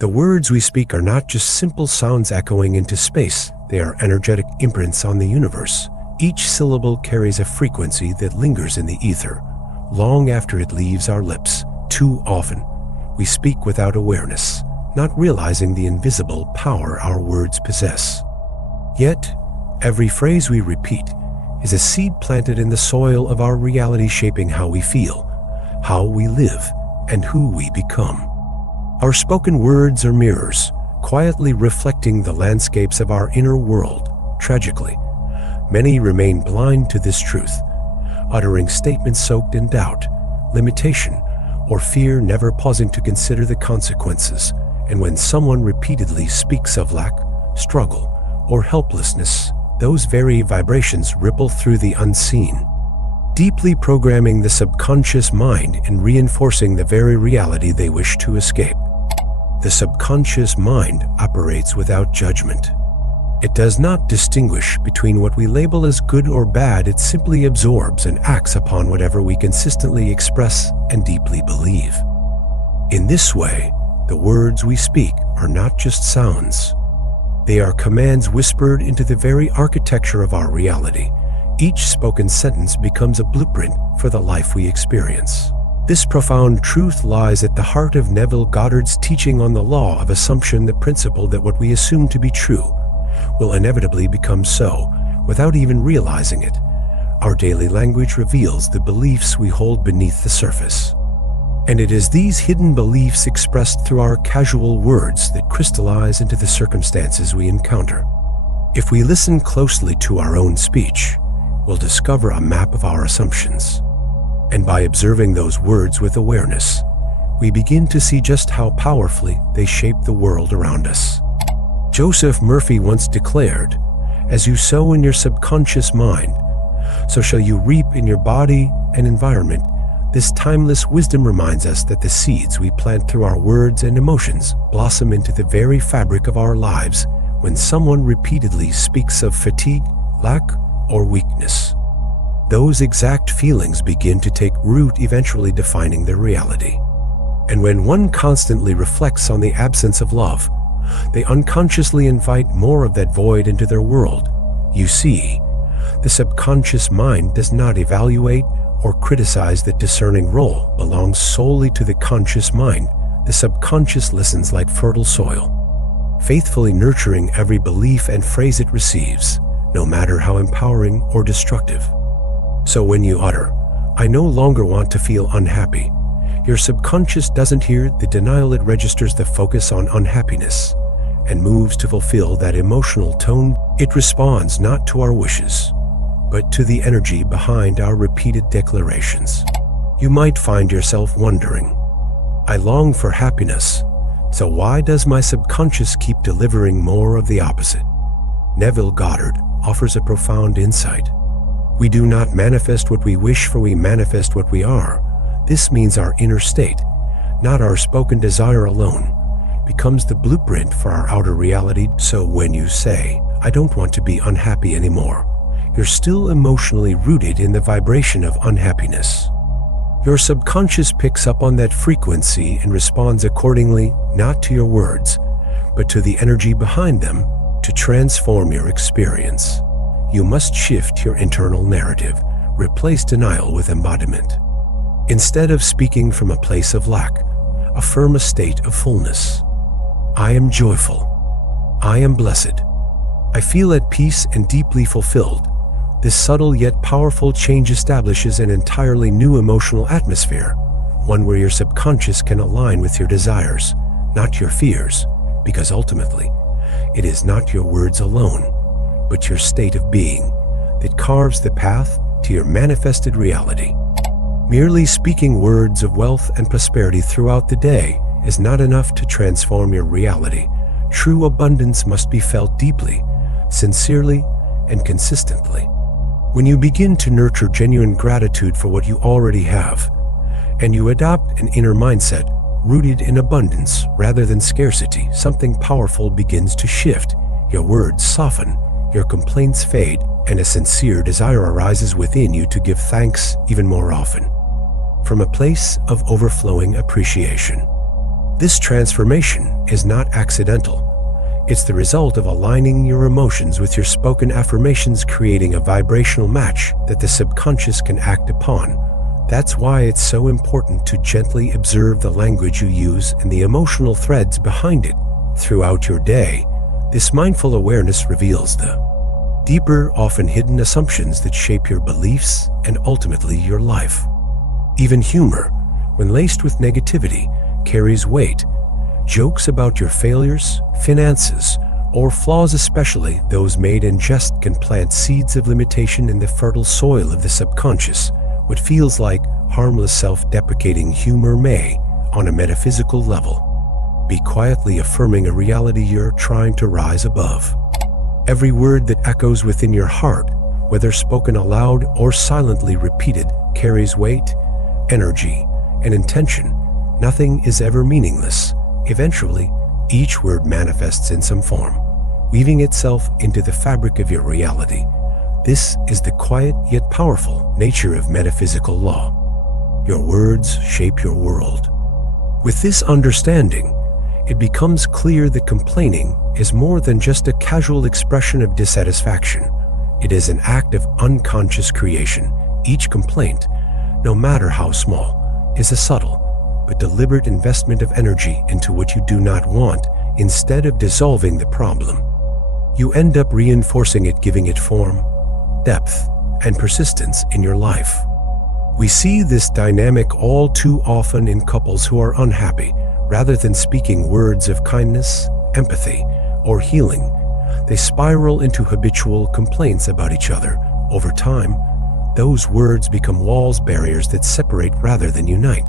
The words we speak are not just simple sounds echoing into space. They are energetic imprints on the universe. Each syllable carries a frequency that lingers in the ether, long after it leaves our lips. Too often, we speak without awareness, not realizing the invisible power our words possess. Yet, every phrase we repeat is a seed planted in the soil of our reality, shaping how we feel, how we live, and who we become. Our spoken words are mirrors, quietly reflecting the landscapes of our inner world. Tragically, many remain blind to this truth, uttering statements soaked in doubt, limitation, or fear, never pausing to consider the consequences. And when someone repeatedly speaks of lack, struggle, or helplessness, those very vibrations ripple through the unseen, deeply programming the subconscious mind and reinforcing the very reality they wish to escape. The subconscious mind operates without judgment. It does not distinguish between what we label as good or bad. It simply absorbs and acts upon whatever we consistently express and deeply believe. In this way, the words we speak are not just sounds. They are commands whispered into the very architecture of our reality. Each spoken sentence becomes a blueprint for the life we experience. This profound truth lies at the heart of Neville Goddard's teaching on the law of assumption, the principle that what we assume to be true will inevitably become so, without even realizing it. Our daily language reveals the beliefs we hold beneath the surface. And it is these hidden beliefs expressed through our casual words that crystallize into the circumstances we encounter. If we listen closely to our own speech, we'll discover a map of our assumptions. And by observing those words with awareness, we begin to see just how powerfully they shape the world around us. Joseph Murphy once declared, "As you sow in your subconscious mind, so shall you reap in your body and environment." This timeless wisdom reminds us that the seeds we plant through our words and emotions blossom into the very fabric of our lives. When someone repeatedly speaks of fatigue, lack, or weakness, those exact feelings begin to take root, eventually defining their reality. And when one constantly reflects on the absence of love, they unconsciously invite more of that void into their world. You see, the subconscious mind does not evaluate or criticize. That discerning role belongs solely to the conscious mind. The subconscious listens like fertile soil, faithfully nurturing every belief and phrase it receives, no matter how empowering or destructive. So when you utter, "I no longer want to feel unhappy," your subconscious doesn't hear the denial. It registers the focus on unhappiness and moves to fulfill that emotional tone. It responds not to our wishes, but to the energy behind our repeated declarations. You might find yourself wondering, "I long for happiness, so why does my subconscious keep delivering more of the opposite?" Neville Goddard offers a profound insight. We do not manifest what we wish for, we manifest what we are. This means our inner state, not our spoken desire alone, becomes the blueprint for our outer reality. So when you say, "I don't want to be unhappy anymore," you're still emotionally rooted in the vibration of unhappiness. Your subconscious picks up on that frequency and responds accordingly, not to your words, but to the energy behind them. To transform your experience, you must shift your internal narrative, replace denial with embodiment. Instead of speaking from a place of lack, affirm a state of fullness. "I am joyful. I am blessed. I feel at peace and deeply fulfilled." This subtle yet powerful change establishes an entirely new emotional atmosphere, one where your subconscious can align with your desires, not your fears, because ultimately, it is not your words alone, but your state of being that carves the path to your manifested reality. Merely speaking words of wealth and prosperity throughout the day is not enough to transform your reality. True abundance must be felt deeply, sincerely, and consistently. When you begin to nurture genuine gratitude for what you already have, and you adopt an inner mindset rooted in abundance rather than scarcity, something powerful begins to shift. Your words soften, your complaints fade, and a sincere desire arises within you to give thanks even more often, from a place of overflowing appreciation. This transformation is not accidental. It's the result of aligning your emotions with your spoken affirmations, creating a vibrational match that the subconscious can act upon. That's why it's so important to gently observe the language you use and the emotional threads behind it. Throughout your day, this mindful awareness reveals the deeper, often hidden assumptions that shape your beliefs and ultimately your life. Even humor, when laced with negativity, carries weight. Jokes about your failures, finances, or flaws, especially those made in jest, can plant seeds of limitation in the fertile soil of the subconscious. What feels like harmless self-deprecating humor may, on a metaphysical level, be quietly affirming a reality you're trying to rise above. Every word that echoes within your heart, whether spoken aloud or silently repeated, carries weight, energy, and intention. Nothing is ever meaningless. Eventually, each word manifests in some form, weaving itself into the fabric of your reality. This is the quiet yet powerful nature of metaphysical law. Your words shape your world. With this understanding, it becomes clear that complaining is more than just a casual expression of dissatisfaction. It is an act of unconscious creation. Each complaint, no matter how small, is a subtle but deliberate investment of energy into what you do not want. Instead of dissolving the problem, you end up reinforcing it, giving it form, depth, and persistence in your life. We see this dynamic all too often in couples who are unhappy. Rather than speaking words of kindness, empathy, or healing, they spiral into habitual complaints about each other. Over time, those words become walls, barriers that separate rather than unite,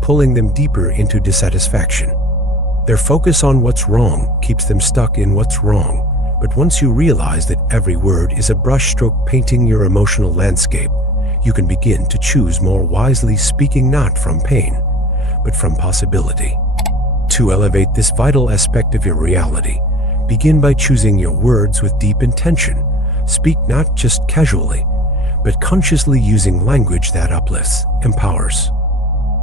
pulling them deeper into dissatisfaction. Their focus on what's wrong keeps them stuck in what's wrong. But once you realize that every word is a brushstroke painting your emotional landscape, you can begin to choose more wisely, speaking not from pain, but from possibility. To elevate this vital aspect of your reality, begin by choosing your words with deep intention. Speak not just casually, but consciously, using language that uplifts, empowers,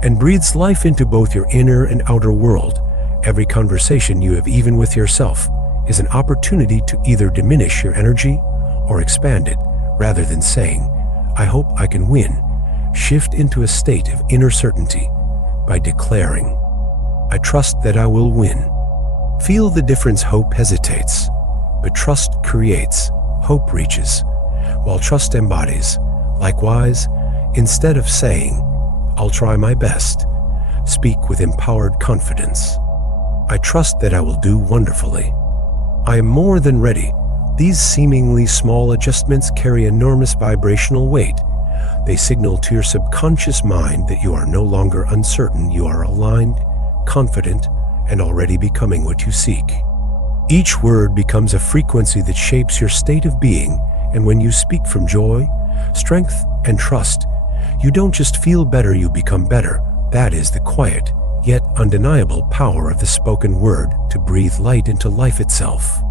and breathes life into both your inner and outer world. Every conversation you have, even with yourself, is an opportunity to either diminish your energy or expand it. Rather than saying, "I hope I can win," shift into a state of inner certainty by declaring, "I trust that I will win." Feel the difference. Hope hesitates, but trust creates. Hope reaches, while trust embodies. Likewise, instead of saying, "I'll try my best," speak with empowered confidence. "I trust that I will do wonderfully. I am more than ready." These seemingly small adjustments carry enormous vibrational weight. They signal to your subconscious mind that you are no longer uncertain. You are aligned, confident, and already becoming what you seek. Each word becomes a frequency that shapes your state of being, and when you speak from joy, strength, and trust, you don't just feel better, you become better. That is the quiet, yet undeniable power of the spoken word to breathe light into life itself.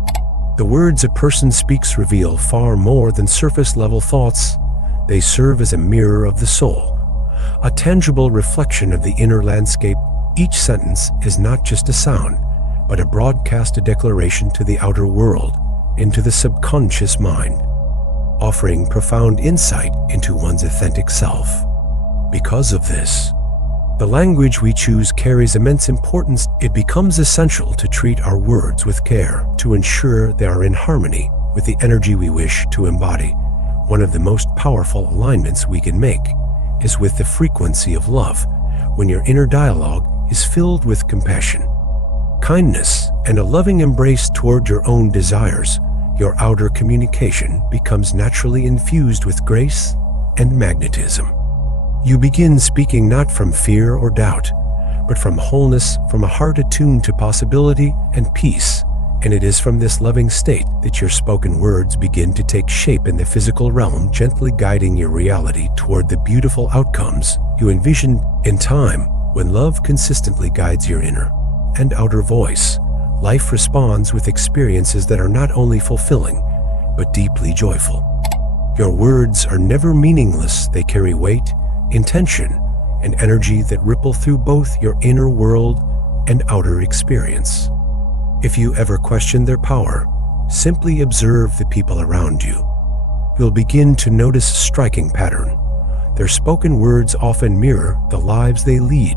The words a person speaks reveal far more than surface-level thoughts. They serve as a mirror of the soul, a tangible reflection of the inner landscape. Each sentence is not just a sound, but a broadcast, a declaration to the outer world, into the subconscious mind, offering profound insight into one's authentic self. Because of this, the language we choose carries immense importance. It becomes essential to treat our words with care, to ensure they are in harmony with the energy we wish to embody. One of the most powerful alignments we can make is with the frequency of love. When your inner dialogue is filled with compassion, kindness, and a loving embrace toward your own desires, your outer communication becomes naturally infused with grace and magnetism. You begin speaking not from fear or doubt, but from wholeness, from a heart attuned to possibility and peace. And it is from this loving state that your spoken words begin to take shape in the physical realm, gently guiding your reality toward the beautiful outcomes you envision. In time, when love consistently guides your inner and outer voice, life responds with experiences that are not only fulfilling, but deeply joyful. Your words are never meaningless. They carry weight, intention, and energy that ripple through both your inner world and outer experience. If you ever question their power, simply observe the people around you. You'll begin to notice a striking pattern. Their spoken words often mirror the lives they lead.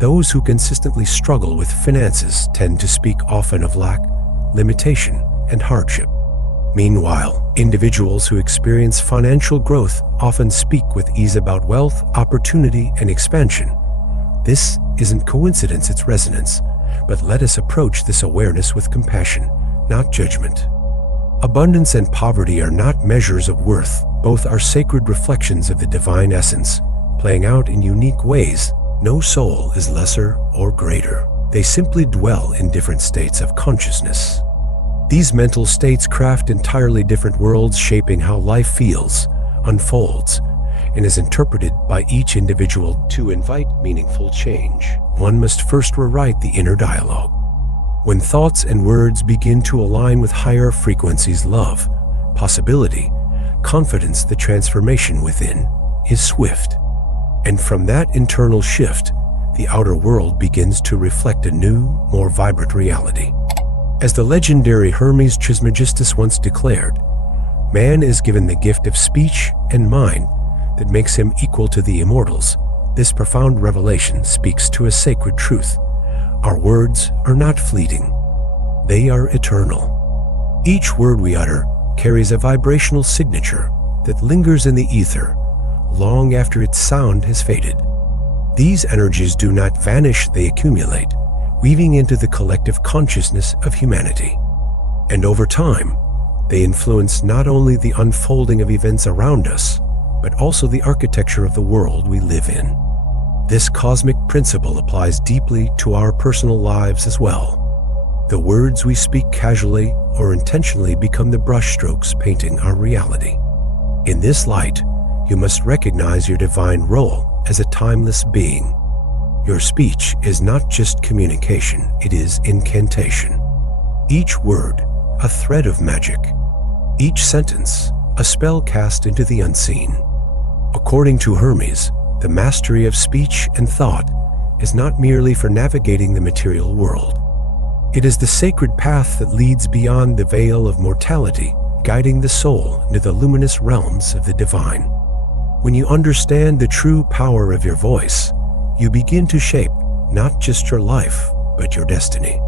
Those who consistently struggle with finances tend to speak often of lack, limitation, and hardship. Meanwhile, individuals who experience financial growth often speak with ease about wealth, opportunity, and expansion. This isn't coincidence, it's resonance. But let us approach this awareness with compassion, not judgment. Abundance and poverty are not measures of worth. Both are sacred reflections of the divine essence, playing out in unique ways. No soul is lesser or greater. They simply dwell in different states of consciousness. These mental states craft entirely different worlds, shaping how life feels, unfolds, and is interpreted by each individual. To invite meaningful change, one must first rewrite the inner dialogue. When thoughts and words begin to align with higher frequencies, love, possibility, confidence, the transformation within is swift. And from that internal shift, the outer world begins to reflect a new, more vibrant reality. As the legendary Hermes Trismegistus once declared, man is given the gift of speech and mind that makes him equal to the immortals. This profound revelation speaks to a sacred truth. Our words are not fleeting. They are eternal. Each word we utter carries a vibrational signature that lingers in the ether long after its sound has faded. These energies do not vanish, they accumulate, weaving into the collective consciousness of humanity. And over time, they influence not only the unfolding of events around us, but also the architecture of the world we live in. This cosmic principle applies deeply to our personal lives as well. The words we speak casually or intentionally become the brushstrokes painting our reality. In this light, you must recognize your divine role as a timeless being. Your speech is not just communication, it is incantation. Each word, a thread of magic. Each sentence, a spell cast into the unseen. According to Hermes, the mastery of speech and thought is not merely for navigating the material world. It is the sacred path that leads beyond the veil of mortality, guiding the soul into the luminous realms of the divine. When you understand the true power of your voice, you begin to shape not just your life, but your destiny.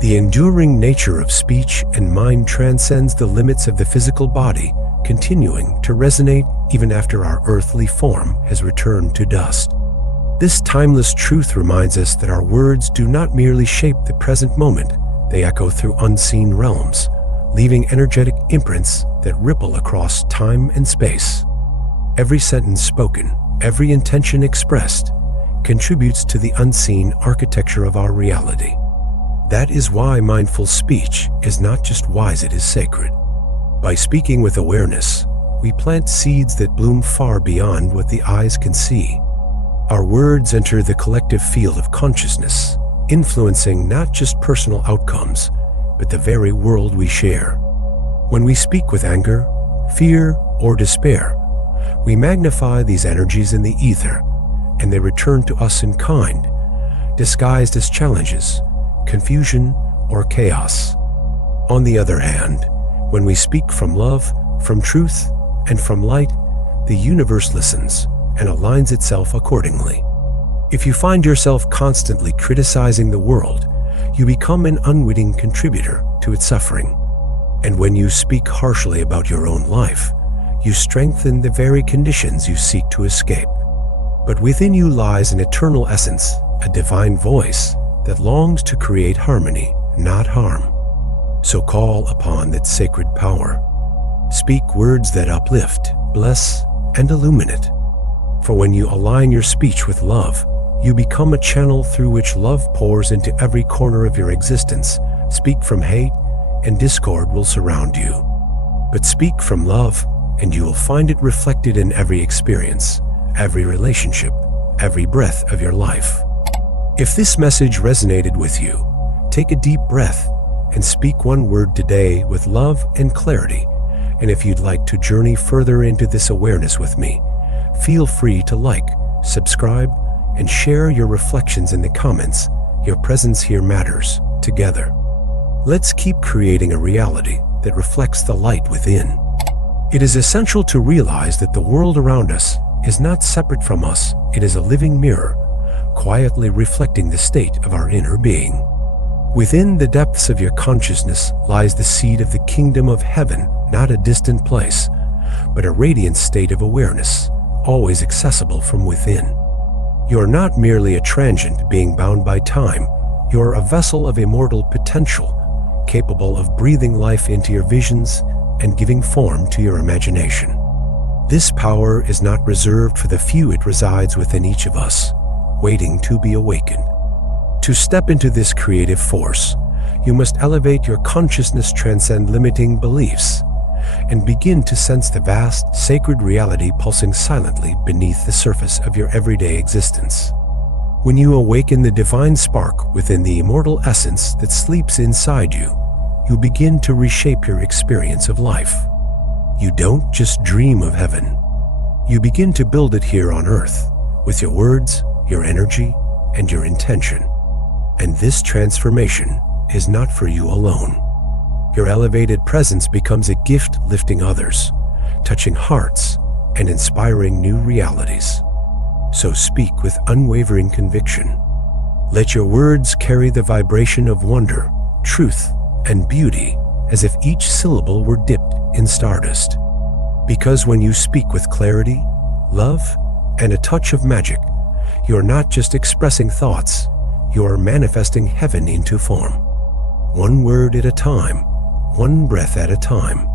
The enduring nature of speech and mind transcends the limits of the physical body, continuing to resonate even after our earthly form has returned to dust. This timeless truth reminds us that our words do not merely shape the present moment, they echo through unseen realms, leaving energetic imprints that ripple across time and space. Every sentence spoken, every intention expressed, contributes to the unseen architecture of our reality. That is why mindful speech is not just wise, it is sacred. By speaking with awareness, we plant seeds that bloom far beyond what the eyes can see. Our words enter the collective field of consciousness, influencing not just personal outcomes, but the very world we share. When we speak with anger, fear, or despair, we magnify these energies in the ether, and they return to us in kind, disguised as challenges, confusion, or chaos. On the other hand, when we speak from love, from truth, and from light, the universe listens and aligns itself accordingly. If you find yourself constantly criticizing the world, you become an unwitting contributor to its suffering. And when you speak harshly about your own life, you strengthen the very conditions you seek to escape. But within you lies an eternal essence, a divine voice that longs to create harmony, not harm. So call upon that sacred power. Speak words that uplift, bless, and illuminate. For when you align your speech with love, you become a channel through which love pours into every corner of your existence. Speak from hate, and discord will surround you. But speak from love, and you will find it reflected in every experience, every relationship, every breath of your life. If this message resonated with you, take a deep breath and speak one word today with love and clarity. And if you'd like to journey further into this awareness with me, feel free to like, subscribe, and share your reflections in the comments. Your presence here matters. Together, let's keep creating a reality that reflects the light within. It is essential to realize that the world around us is not separate from us. It is a living mirror, quietly reflecting the state of our inner being. Within the depths of your consciousness lies the seed of the kingdom of heaven, not a distant place, but a radiant state of awareness, always accessible from within. You're not merely a transient being bound by time. You're a vessel of immortal potential, capable of breathing life into your visions and giving form to your imagination. This power is not reserved for the few. It resides within each of us, waiting to be awakened. To step into this creative force, you must elevate your consciousness, transcend limiting beliefs, and begin to sense the vast, sacred reality pulsing silently beneath the surface of your everyday existence. When you awaken the divine spark within the immortal essence that sleeps inside you, you begin to reshape your experience of life. You don't just dream of heaven. You begin to build it here on earth, with your words, your energy, and your intention. And this transformation is not for you alone. Your elevated presence becomes a gift, lifting others, touching hearts, and inspiring new realities. So speak with unwavering conviction. Let your words carry the vibration of wonder, truth, and beauty, as if each syllable were dipped in stardust. Because when you speak with clarity, love, and a touch of magic, you are not just expressing thoughts, you are manifesting heaven into form. One word at a time, one breath at a time,